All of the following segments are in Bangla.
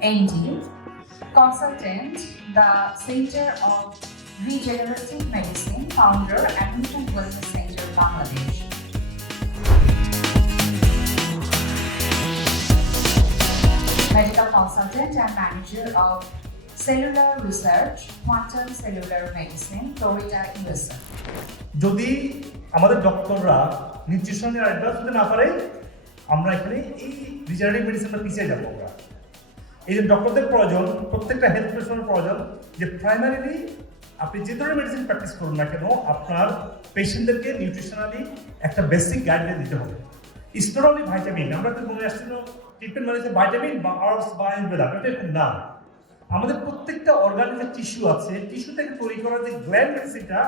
ND, consultant, the Center of Regenerative Medicine, founder, and Newton Wellness Center, Bangladesh. Medical consultant and manager of Cellular Research, Quantum Cellular Medicine, Florida, USA. যদি আমাদের ডক্টররা নিউট্রিশনের অ্যাডভান্স হতে না পারে আমরা এখানে এই রিজার্ভেটিভ মেডিসিনটা পিছিয়ে যাব আমরা এই যে ডক্টরদের প্রয়োজন, প্রত্যেকটা হেলথ প্রফেশনের প্রয়োজন, যে প্রাইমারিলি আপনি যে ধরনের মেডিসিন প্র্যাকটিস করুন না কেন, আপনার পেশেন্টদেরকে নিউট্রিশনালি একটা বেসিক গাইডলাইন দিতে হবে। ইটস ভাইটামিন আমরা তো মনে আসছিল ট্রিটমেন্ট মানে হচ্ছে ভাইটামিন বা আর্বস বা এনভেলা এটা এরকম না। আমাদের প্রত্যেকটা অর্গানিক টিস্যু আছে টিস্যু থেকে তৈরি করা যে গ্ল্যান্ড মেডিসিনটা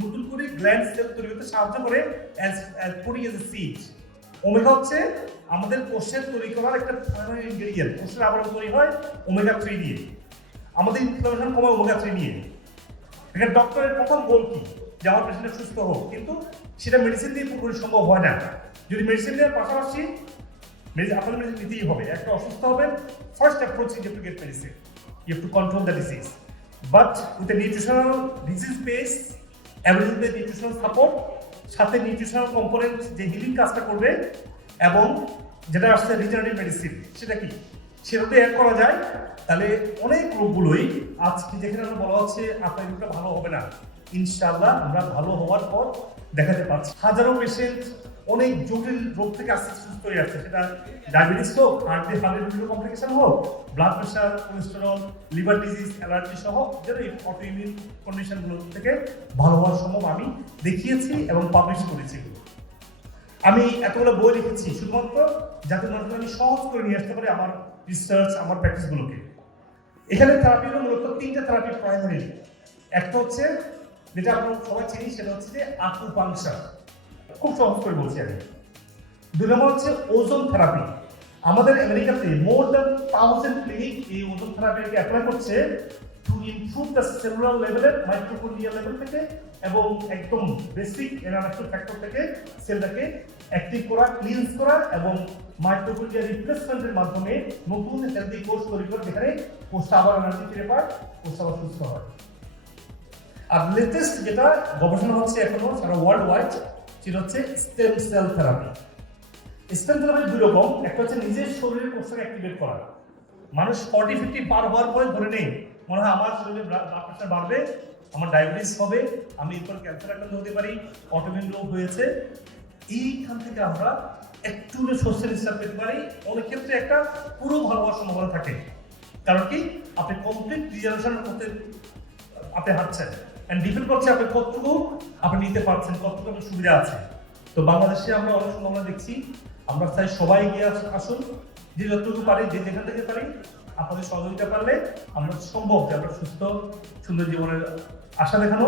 নতুন করে গ্ল্যান্ড সেল তৈরি করতে সাহায্য করে as as pudding as a seed omega হচ্ছে আমাদের কোষের তৈরি করার একটা ইনগ্রেডিয়েন্ট কোষের আবরণ তৈরি হয় ওমেগা থ্রি দিয়ে। আমাদের ইনফ্লামেশন কমে ওমেগা থ্রি নিয়ে এখানে ডক্টরের প্রথম গোল কি? যে আমার পেশেন্টটা সুস্থ হোক। কিন্তু সেটা মেডিসিন দিয়ে পুরোপুরি সম্ভব হয় না। যদি মেডিসিন দেওয়ার পাশাপাশি আপনার মেডিসিন নিতেই হবে। একটা অসুস্থ হবে first approach is to get medicine you to control the disease but with nutritional disease base available nutritional support সাথে নিউট্রিশনাল কম্পোনেন্ট যে হিলিং কাজটা করবে এবং যেটা আসছে রিজনারেটিভ মেডিসিন সেটা কি? সেটাতে অ্যাড করা যায়, তাহলে অনেক রোগগুলোই আজকে যেখানে আমরা বলা হচ্ছে আপনার রোগটা ভালো হবে না। ইনশাআল্লাহ আমরা ভালো হওয়ার পর দেখাতে পারছি। হাজারো পেশেন্ট অনেক জটিল রোগ থেকে আস্তে সুস্থ হয়ে যাচ্ছে। সেটা ডায়াবেটিস হোক হার্ট দিয়ে হার্টের বিভিন্ন কমপ্লিকেশন হোক blood pressure cholesterol liver disease allergy সহ যেন এই অটোইমিউন কন্ডিশনগুলো থেকে ভালো হওয়ার সম্ভব আমি দেখিয়েছি এবং পাবলিশ করেছি। আমি এতগুলো বই লিখেছি শুধুমাত্র যাতে মানুষ আমি সহজ করে নিয়ে আসতে পারি আমার রিসার্চ আমার প্র্যাকটিসগুলোকে এখানে থেরাপি হলো মূলত তিনটা থেরাপি প্রাইমারি একটা হচ্ছে, যেটা আমরা সবাই চিনি, সেটা হচ্ছে যে আকুপাংশার খুব সহজ করে বলছি আমি। দুই নম্বর হচ্ছে ওজন থেরাপি আমাদের আমেরিকাতে মোর দ্যান থাউজেন্ড ক্লিনিক এই ওজন থেরাপিকে অ্যাপ্লাই করছে টু ইমপ্রুভ দ্য সেলুলার লেভেলের মাইক্রোকন্ডিয়া লেভেল থেকে এবং একদম বেসিক এনার্জি ফ্যাক্টর থেকে সেলটাকে অ্যাক্টিভ করা ক্লিনস করা এবং মাইক্রোকন্ডিয়া রিপ্লেসমেন্টের মাধ্যমে নতুন হেলদি কোর্স তৈরি করে যেখানে কোষটা আবার এনার্জি ফিরে পায় কোষটা আবার সুস্থ হয়। আর লেটেস্ট যেটা গবেষণা হচ্ছে এখনও সারা ওয়ার্ল্ড ওয়াইড সেটা হচ্ছে stem cell therapy stem therapy দুই রকম, একটা হচ্ছে নিজের শরীরের কোষটাকে অ্যাক্টিভেট করা। মানুষ ফর্টি ফিফটি পার হওয়ার পরে ধরে নেই মনে হয় আমার শরীরে ব্লাড প্রেশার বাড়বে, আমার ডায়াবেটিস হবে, আমি এরপর ক্যান্সার আক্রান্ত হতে পারি অটোমিউন রোগ হয়েছে। এইখান থেকে আমরা একটু শস্যের হিসাব পেতে পারি। অনেক ক্ষেত্রে একটা পুরো ভালো হওয়ার সম্ভাবনা থাকে। কারণ কি? আপনি কমপ্লিট রিজার্ভেশন করতে, আপনি হাঁটছেন। এন্ড ডিপেন্ড করছে আপনি কতটুকু আপনি নিতে পারছেন, কতটুকু আপনার সুবিধা আছে। তো বাংলাদেশে আমরা অনেক সম্ভাবনা দেখছি। আমরা চাই সবাই গিয়ে আস- আসুন, যে যতটুকু পারি, যে যেখান থেকে পারি আপনাদের সহযোগিতা পারলে আমরা সম্ভব যে আমরা সুস্থ, সুন্দর জীবনের আশা দেখানো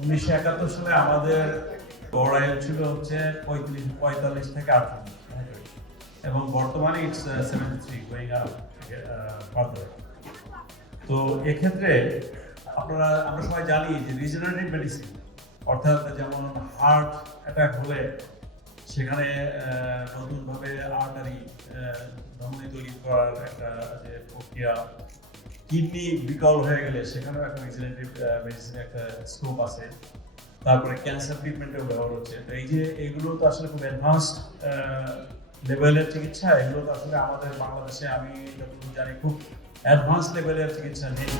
উনিশশো একাত্তর সালে আমাদের গড় আয়ু ছিল হচ্ছে পঁয়ত্রিশ, পঁয়তাল্লিশ থেকে আটচল্লিশ এবং বর্তমানে ইটস সেভেন্টি থ্রি গোয়িং তো এক্ষেত্রে আপনারা, আমরা সবাই জানি যে রিজনারেটিভ মেডিসিন অর্থাৎ যেমন হার্ট অ্যাটাক হলে সেখানে আহ, নতুনভাবে আর্টারি ধমনী তৈরি করার একটা যে প্রক্রিয়া কিডনি বিকল হয়ে গেলে সেখানেও একটা রিজেনারেটিভ মেডিসিনের একটা স্কোপ আছে। তারপরে ক্যান্সার ট্রিটমেন্টেও ব্যবহার হচ্ছে। তো এই যে এগুলো তো আসলে খুব অ্যাডভান্সড লেভেলের চিকিৎসা। এগুলো তো আসলে আমাদের বাংলাদেশে আমি যতটুকু জানি খুব অ্যাডভান্স লেভেলের চিকিৎসা নেই।